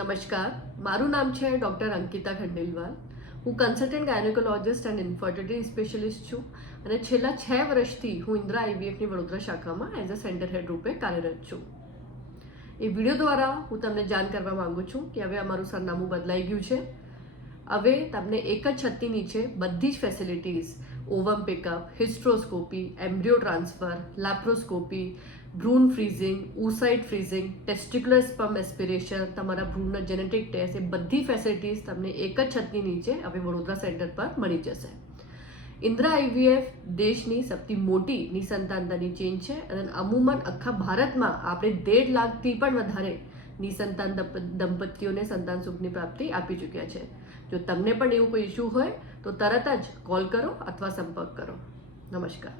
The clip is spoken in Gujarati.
નમસ્કાર, મારું નામ છે ડૉક્ટર અંકિતા ખંડેલવાલ. હું consultant gynaecologist and infertility specialist છું અને છેલ્લા 6 વર્ષથી હું ઇન્દ્રા આઈવીએફની વડોદરા શાખામાં એઝ અ સેન્ટર હેડ રૂપે કાર્યરત છું. એ વિડીયો દ્વારા હું તમને જાણ કરવા માંગુ છું કે હવે અમારું સરનામું બદલાઈ ગયું છે. હવે તમને એક જ છતની નીચે બધી જ facilities, ovum pickup, hysteroscopy, embryo transfer, laparoscopy, ભ્રૂણ freezing, oocyte freezing, testicular sperm aspiration, તમારા ભ્રૂણના જેનેટિક ટેસ્ટ, એ બધી ફેસિલિટીઝ તમને એક જ છતની નીચે હવે વડોદરા સેન્ટર પર મળી જશે. ઇન્દ્રા આઈવીએફ દેશની સૌથી મોટી નિસંતાનતાની ચેઇન છે અને અમુમન આખા ભારતમાં આપણે 1.5 લાખથી પણ વધારે નિસંતાન દંપતીઓને સંતાન સુખની પ્રાપ્તિ આપી ચૂક્યા છે. જો તમને પણ એવું કોઈ ઇશ્યુ હોય તો તરત જ કોલ કરો અથવા સંપર્ક કરો. નમસ્કાર.